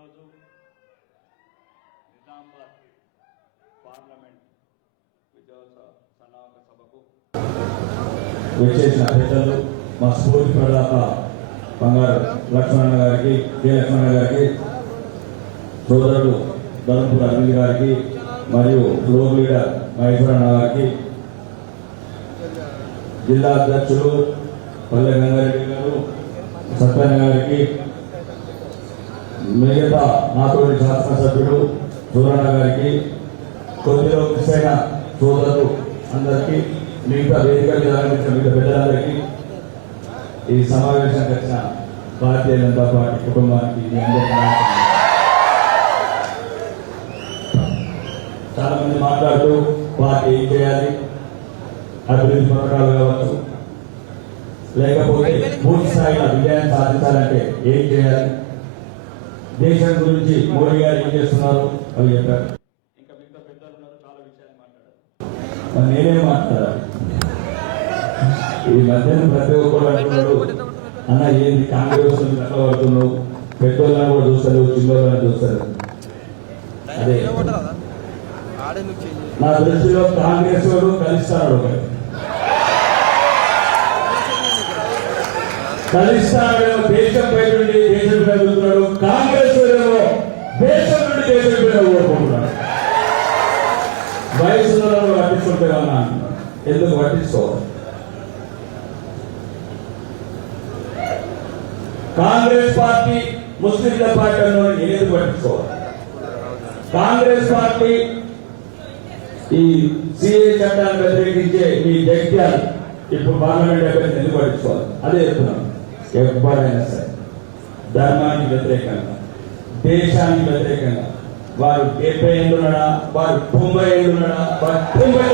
ఈరోజు నిజామాబాద్ పార్లమెంట్ విజయోత్సవ సన్నాహక సభకు విచ్చేసిన పెద్దలు మా స్ఫూర్తి ప్రదాత బంగారు లక్ష్మణ గారికి కె లక్ష్మణ గారికి సోదరుడు ధర్మపుర అరవింద్ గారికి మరియు ఫ్లోర్ లీడర్ మహేశ్వరన్న గారికి జిల్లా అధ్యక్షులు పల్లె గంగారెడ్డి గారు సత్యనారాయణ గారికి మిగతా నాతోటి శాసనసభ్యుడు సూరణ గారికి కొద్దిలో మిస్ అయిన సోదరులు అందరికీ మిగతా వేదిక మీద మిగతా పెద్దలందరికీ ఈ సమావేశానికి వచ్చిన భారతీయ జనతా పార్టీ కుటుంబానికి చాలా మంది మాట్లాడుతూ పార్టీ ఏం చేయాలి అభివృద్ధి పథకాలు కావచ్చు లేకపోతే పూర్తి స్థాయిలో విజయాన్ని సాధించాలంటే ఏం చేయాలి? దేశం గురించి మోడీ గారు ఏం చేస్తున్నారు? అవి చెప్పారు. ఇంకా మిగతా పెద్దలు ఉన్నారు చాలా విషయాలు మాట్లాడారు. నేనే మాట్లాడాలి? ఈ మధ్యన ప్రతి ఒక్కరు అన్న ఏంది కాంగ్రెస్ ఎట్లా పడుతున్నావు పెద్దోళ్ళని కూడా చూస్తారు చిన్నోళ్ళని చూస్తారు అదే. నా దృష్టిలో కాంగ్రెస్ వాడు కలిస్తాడు ఒకటి కలిస్తాడేమో దేశం బయట నుండి దేశం పెరుగుతున్నాడు. కాంగ్రెస్ వాడేమో దేశం నుండి దేశం మీద ఓడుకుంటున్నాడు వయసులో పట్టించుకుంటే అన్నా ఎందుకు పట్టించుకోవాలి కాంగ్రెస్ పార్టీ ముస్లింల పార్టీ అన్నోని ఎందుకు పట్టించుకోవాలి కాంగ్రెస్ పార్టీ ఈ సిఏ చట్టాన్ని వ్యతిరేకించే ఈ జగ్యాలు ఇప్పుడు పార్లమెంట్ అభ్యర్థి ఎందుకు పట్టించుకోవాలి అదే చెప్తున్నాను. ఎవరైనా సరే ధర్మానికి వ్యతిరేకంగా దేశానికి వ్యతిరేకంగా వారు డెబ్బై ఏళ్ళు వారు తొంభై ఏళ్ళు వారు తొంభై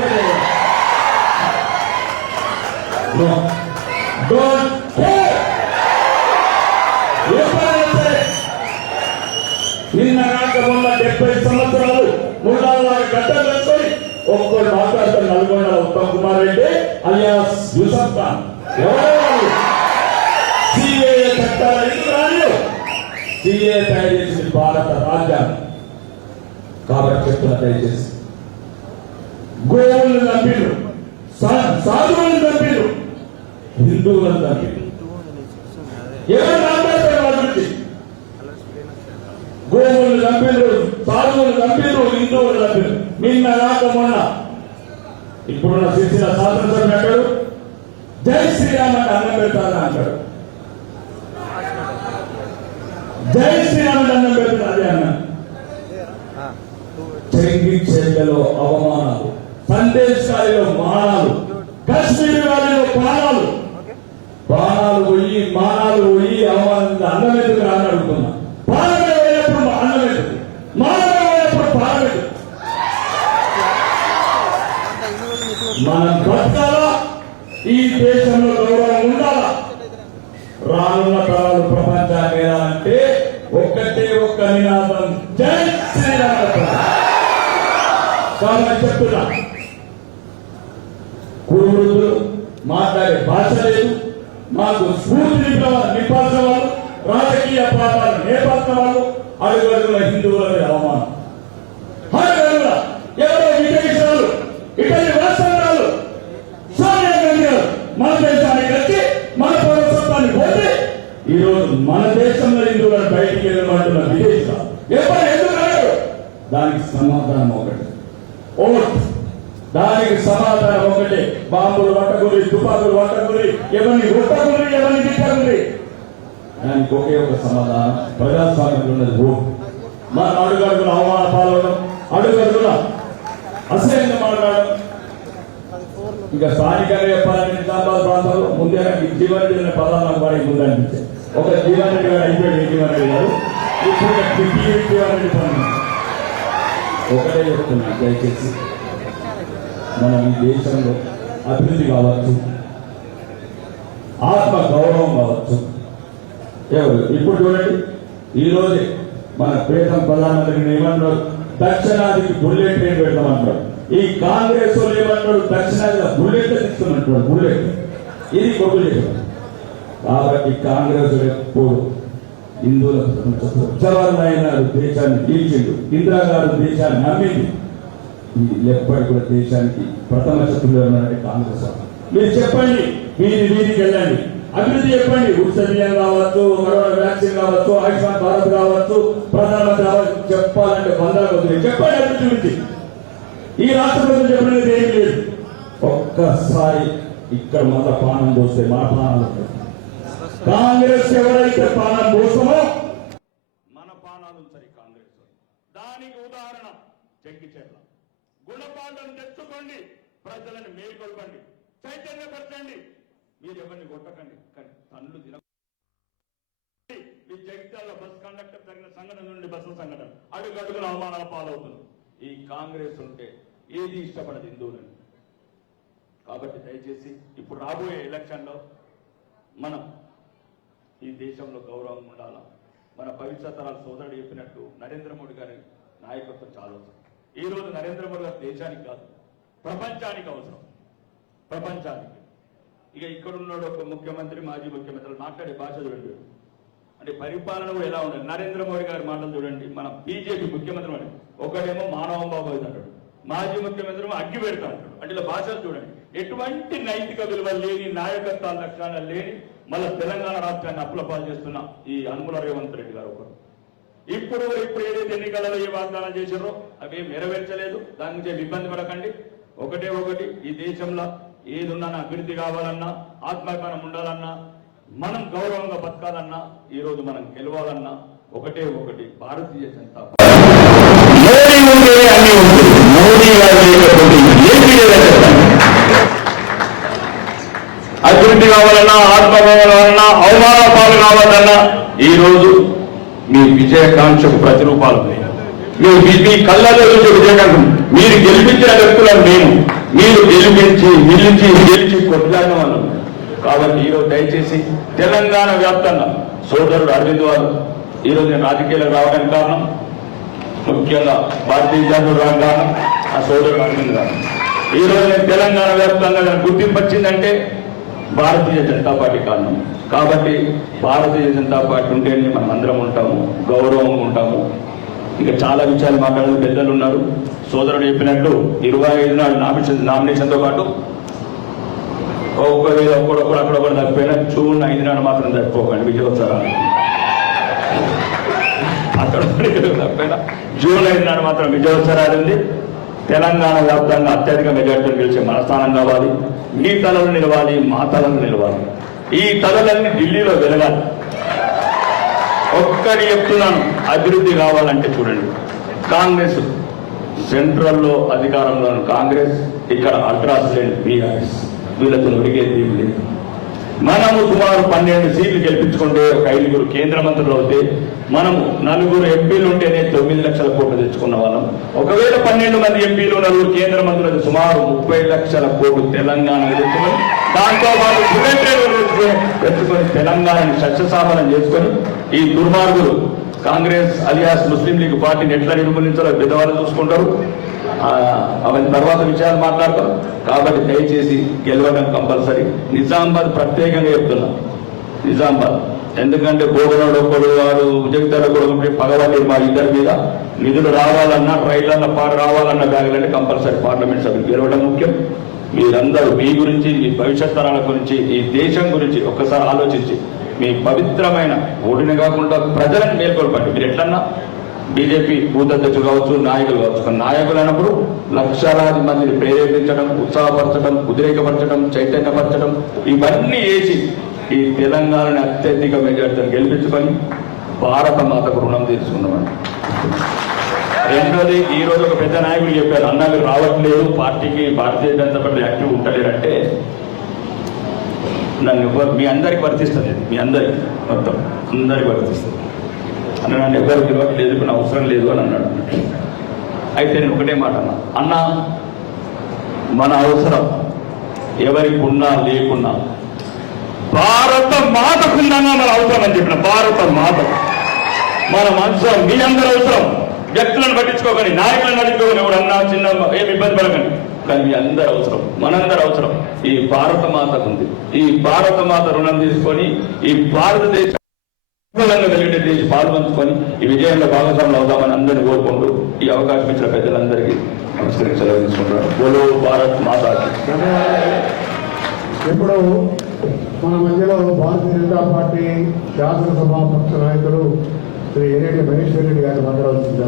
నిన్న కాక మొన్న డెబ్బై సంవత్సరాలు మూడాల గడ్డ వేసుకొని ఒక్కరు మాట్లాడతారు నల్గొండ ఉత్తమ్ కుమార్ రెడ్డి అలియాస్ యూసఫ్ ఖాన్. ఎవరు సిఏఏ చట్టాలు ఎందుకు రాలేదు సిఏ తయారు చేసింది భారత రాజ్యాంగం. కాబట్టి చెప్తున్నా దయచేసి గోవులను తప్పిడు సా- సాధువులను చంపిండు హిందువులను తప్పిడు ఎవరు మాట్లాడతారు వాళ్ళ గురించి గోవులు చంపిరు సాధువులు చంపిరు హిందువులు చంపిరు నిన్న కాక మొన్న. ఇప్పుడున్న శిక్షణ శాసనసభ్యుడు అంటాడు జై శ్రీరామ్ అంటే అన్నం పెడతారా అంటాడు. జై శ్రీరామ్ అన్నం పెడతారు? అదే అన్న. చెంగి చెల్లెలో అవమానాలు సందేశ్ స్థాయిలో మానాలు కశ్మీర్ వ్యాలీలో ప్రాణాలు. బాణాలు పోయి మానాలు పోయి అవమానం అన్నం ఎందుకు రాని అడుగుతున్నా. పాలన పోయినప్పుడు అన్నం మానవ పోయినప్పుడు పాలన మనం బతకాలా? ఈ దేశంలో గౌరవం ఉండాలా? రానున్న తరాలు ప్రపంచాన్ని అంటే ఒక్కటే ఒక్క నినాదం జై శ్రీరామ కాబట్టి చెప్తున్నా. కురువృద్ధులు మాట్లాడే భాష లేదు. మాకు స్ఫూర్తి నింప- నింపాల్సిన వాళ్ళు రాజకీయ పాఠాలు నేపాల్సిన వాళ్ళు అడుగడుగుల హిందువుల మీద అవమానం. అడుగడుగుల ఎవరో విజయించారు ఇటలీ రాష్ట్రాలు సోనియా గాంధీ గారు మన దేశానికి వచ్చి మన పౌరసత్వాన్ని పోతే ఈరోజు మన దేశంలో హిందువులను బయటికి వెళ్ళమంటున్న విజయించారు ఎవరు ఎందుకు దానికి సమాధానం ఒకటి ఓట్ దానికి సమాధానం ఒకటే బాంబులు పట్టకురి తుపాకులు పట్టకురి ఎవరిని కొట్టకురి ఎవరిని తిట్టకురి దానికి ఒకే ఒక సమాధానం ప్రజాస్వామ్యంలో ఉన్నది ఓట్ మనం అడుగడుగున అవమాన పాలవడం అడుగడుగున అసహ్యంగా మాట్లాడడం. ఇంకా స్థానికంగా చెప్పాలంటే నిజామాబాద్ ప్రాంతంలో ముందే జీవన్ రెడ్డి అనే పదాలు నాకు బాగా ముందు అనిపించాయి. ఒక జీవన్ రెడ్డి గారు అయిపోయాడు జీవన్ రెడ్డి గారు. ఇప్పుడు జీవన్ రెడ్డి పని. ఒకటే చెప్తున్నా దయచేసి మనం ఈ దేశంలో అభివృద్ధి కావచ్చు. ఆత్మ గౌరవం కావచ్చు. ఎవరు? ఇప్పుడు చూడండి. ఈ రోజే మన ప్రీతం ప్రధానమంత్రిని ఏమన్నారు దక్షిణాదికి బుల్లెట్ ట్రైన్ పెడతామంటారు? ఈ కాంగ్రెస్ వాళ్ళు ఏమంటారు? దక్షిణాదిలో బుల్లెట్ తీసుకోమంటారు బుల్లెట్. ఇది బుల్లెట్ కాబట్టి కాంగ్రెస్ ఎప్పుడు హిందువుల జవహర్లాల్ దేశాన్ని గెలిచిండు. ఇందిరాగారు దేశాన్ని నమ్మింది. ఈ ఎప్పటి కూడా దేశానికి ప్రథమ శత్రువులు కాంగ్రెస్ వాళ్ళు. మీరు చెప్పండి వీరి వీరికి వెళ్ళండి. అభివృద్ధి చెప్పండి. ఉత్సవ్యం కావచ్చు మరో వ్యాక్సిన్ కావచ్చు ఆయుష్మాన్ భారత్ కావచ్చు ప్రధానమంత్రి కావచ్చు చెప్పాలంటే వందల కొద్ది చెప్పండి అభివృద్ధి గురించి. ఈ రాష్ట్ర ప్రభుత్వం చెప్పినది ఏం లేదు. ఒక్కసారి ఇక్కడ మన పానం పోస్తే మన పానాలు కాంగ్రెస్ ఎవరైతే పానం పోస్తామో మన పానాలు సరి కాంగ్రెస్. దానికి ఉదాహరణ చెక్కి చెట్ల గుణపాఠం తెచ్చుకోండి. ప్రజలను మేల్కొల్పండి. చైతన్యపరచండి. మీరు ఎవరిని కొట్టకండి. కానీ తన్నులు తిన మీ జగిత్యాల బస్ కండక్టర్ జరిగిన సంఘటన నుండి బస్సుల సంఘటన. అడుగు అవమానాల పాలవుతుంది. ఈ కాంగ్రెస్ ఉంటే ఏది ఇష్టపడదు హిందువులని కాబట్టి దయచేసి ఇప్పుడు రాబోయే ఎలక్షన్లో మనం ఈ దేశంలో గౌరవం ఉండాలా? మన భవిష్యత్ తరాల సోదరుడు చెప్పినట్టు నరేంద్ర మోడీ గారి నాయకత్వం చాలా అవసరం ఈ రోజు నరేంద్ర మోడీ గారు దేశానికి కాదు ప్రపంచానికి అవసరం. ప్రపంచానికి. ఇక ఇక్కడ ఉన్నాడు ఒక ముఖ్యమంత్రి మాజీ ముఖ్యమంత్రి మాట్లాడే భాష చూడండి. అంటే పరిపాలన ఎలా ఉంది? నరేంద్ర మోడీ గారి మాటలు చూడండి. మన బీజేపీ ముఖ్యమంత్రి అని ఒకడేమో మానవ బాబు అంటాడు. మాజీ ముఖ్యమంత్రి అగ్గి పెడతా అంటాడు. అంటే ఇలా భాషలు చూడండి. ఎటువంటి నైతిక విలువలు లేని నాయకత్వాల లక్షణాలు లేని మళ్ళీ తెలంగాణ రాష్ట్రాన్ని అప్పులపాలు చేస్తున్న ఈ అనుముల రేవంత్ రెడ్డి గారు ఒకరు. ఇప్పుడు ఇప్పుడు ఏదైతే ఎన్నికలలో ఏ వాగ్దానం చేశారో అవి నెరవేర్చలేదు. దాని గురించి ఇబ్బంది పడకండి. ఒకటే ఒకటి ఈ దేశంలో ఏది ఉన్నా అభివృద్ధి కావాలన్నా ఆత్మాభిమానం ఉండాలన్నా మనం గౌరవంగా బతకాలన్నా ఈ రోజు మనం గెలవాలన్నా ఒకటే ఒకటి భారతీయ జనతా మోడీ ఉంటే మోడీ అభివృద్ధి కావాలన్నా ఆత్మగౌరవం కావాలన్నా అవమాన పాలు కావాలన్నా ఈ రోజు మీ విజయకాంక్షకు ప్రతిరూపాలు మీ కళ్ళ చూసే విజయకాంక్ష మీరు గెలిపించిన వ్యక్తులను మేము మీరు గెలిపించి నిలిచి గెలిచి కొట్లాడిన వాళ్ళు. కాబట్టి ఈరోజు దయచేసి తెలంగాణ వ్యాప్తంగా సోదరుడు అరవింద్ వారు ఈరోజు నేను రాజకీయాలకు రావడానికి కారణం ముఖ్యంగా భారతీయ జనతా రావడం కారణం ఆ సోదరుడు అరవింద్ గారు. ఈ రోజు నేను తెలంగాణ వ్యాప్తంగా గుర్తింపు వచ్చిందంటే భారతీయ జనతా పార్టీ కారణం. కాబట్టి భారతీయ జనతా పార్టీ ఉంటేనే మనం అందరం ఉంటాము గౌరవంగా ఉంటాము. ఇక చాలా విషయాలు మాట్లాడిన పెద్దలు ఉన్నారు. సోదరుడు చెప్పినట్టు ఇరవై ఐదు నాడు నామినేషన్ నామినేషన్తో పాటు ఒక్కరి ఒక్కడొక్కడు అక్కడ ఒకటి తప్పిపోయినా జూన్ ఐదు నాడు మాత్రం తప్పిపోకండి. విజయోత్సవాలు. అక్కడ తప్పైనా జూన్ ఐదు నాడు మాత్రం విజయోత్సరాలు ఉంది. తెలంగాణ వ్యాప్తంగా అత్యధిక మెజార్టీలు గెలిచే మన స్థానం కావాలి. మీ తలలు నిలవాలి మా తలలు నిలవాలి. ఈ తలలన్నీ ఢిల్లీలో వెలగాలి. ఒక్కటి చెప్తున్నాను. అభివృద్ధి కావాలంటే చూడండి. కాంగ్రెస్ సెంట్రల్లో అధికారంలో కాంగ్రెస్ ఇక్కడ అల్ట్రాస్ లేని బీఆర్ఎస్. వీళ్ళతో ఉరిగేది లేదు. మనము సుమారు పన్నెండు సీట్లు గెలిపించుకుంటే ఒక ఐదుగురు కేంద్ర మంత్రులు అవుతే మనము నలుగురు ఎంపీలు ఉంటేనే తొమ్మిది లక్షల కోట్లు తెచ్చుకున్న వాళ్ళం. ఒకవేళ పన్నెండు మంది ఎంపీలు నలుగురు కేంద్ర మంత్రులు సుమారు ముప్పై లక్షల కోట్లు తెలంగాణ తెచ్చుకొని దాంతో వాళ్ళు బుల్లెట్ రైలు తెలంగాణని సస్యశామలం చేసుకొని ఈ దుర్మార్గులు కాంగ్రెస్ అలియాస్ ముస్లిం లీగ్ పార్టీని ఎట్లా నిర్మూలించాలో పెద్దవాళ్ళు చూసుకుంటారు. అవన్నీ తర్వాత విషయాలు మాట్లాడతాం. కాబట్టి దయచేసి గెలవడం కంపల్సరీ. నిజామాబాద్ ప్రత్యేకంగా చెప్తున్నా. నిజామాబాద్ ఎందుకంటే భోగనాడు ఒకడు వాడు జగితారు కూడా పగవాటి మా ఇద్దరి మీద నిధులు రావాలన్నా రైళ్ళన్న పాటు రావాలన్న బ్యాగులంటే కంపల్సరీ పార్లమెంట్ సభ్యులు గెలవడం ముఖ్యం. మీరందరూ మీ గురించి మీ భవిష్యత్ తరాల గురించి ఈ దేశం గురించి ఒక్కసారి ఆలోచించి మీ పవిత్రమైన ఓడిని కాకుండా ప్రజలను మేల్కొల్పండి. మీరు ఎట్లన్నా బీజేపీ బూత్ అధ్యక్షులు కావచ్చు నాయకులు కావచ్చు నాయకులు అన్నప్పుడు లక్షలాది మందిని ప్రేరేపించడం ఉత్సాహపరచడం ఉద్రేకపరచడం చైతన్యపరచడం ఇవన్నీ వేసి ఈ తెలంగాణని అత్యధిక మెజార్టీని గెలిపించుకొని భారత మాతకు రుణం తీసుకున్నామని రెండోది ఈ రోజు ఒక పెద్ద నాయకుడు చెప్పారు అన్నా మీరు రావట్లేదు పార్టీకి భారతీయ జనతా పార్టీ యాక్టివ్ ఉంటలేరంటే నన్ను మీ అందరికి వర్తిస్తుంది మీ అందరికి మొత్తం అందరికి వర్తిస్తుంది. అన్న నన్ను ఎవరు పిలవట్లేదు ఇప్పుడు నా అవసరం లేదు అని అన్నాడు. అయితే నేను ఒకటే మాట అన్నా అన్న మన అవసరం ఎవరికి ఉన్నా లేకున్నా భారత మాతకుందన్నా మన అవసరం అని చెప్పిన భారత మాత మన అవసరం మీ అందరి అవసరం. వ్యక్తులను పట్టించుకోకండి నాయకులను పట్టించుకోకండి ఎవరు అన్నా చిన్న ఏమి ఇబ్బంది పడకండి. కానీ మీ అందరి అవసరం మనందరి అవసరం ఈ భారత మాతకు ఉంది. ఈ భారత మాత రుణం తీసుకొని ఈ భారతదేశ ఉత్సాహంగా వెలుగుని పాల్పంచుకొని ఈ విజయంలో భాగస్వాములు అవుదామని అందరినీ కోరుకుంటూ ఈ అవకాశం ఇచ్చిన పెద్దలందరికీ నమస్కరించి సెలవు తీసుకుంటున్నాను బోలో భారత్ మాతాకి. ఇప్పుడు మన మధ్యలో భారతీయ జనతా పార్టీ శాసనసభ పక్ష నాయకులు శ్రీ ఎన్ఎడి మహేశ్వర్ రెడ్డి గారిని మాట్లాడాల్సింది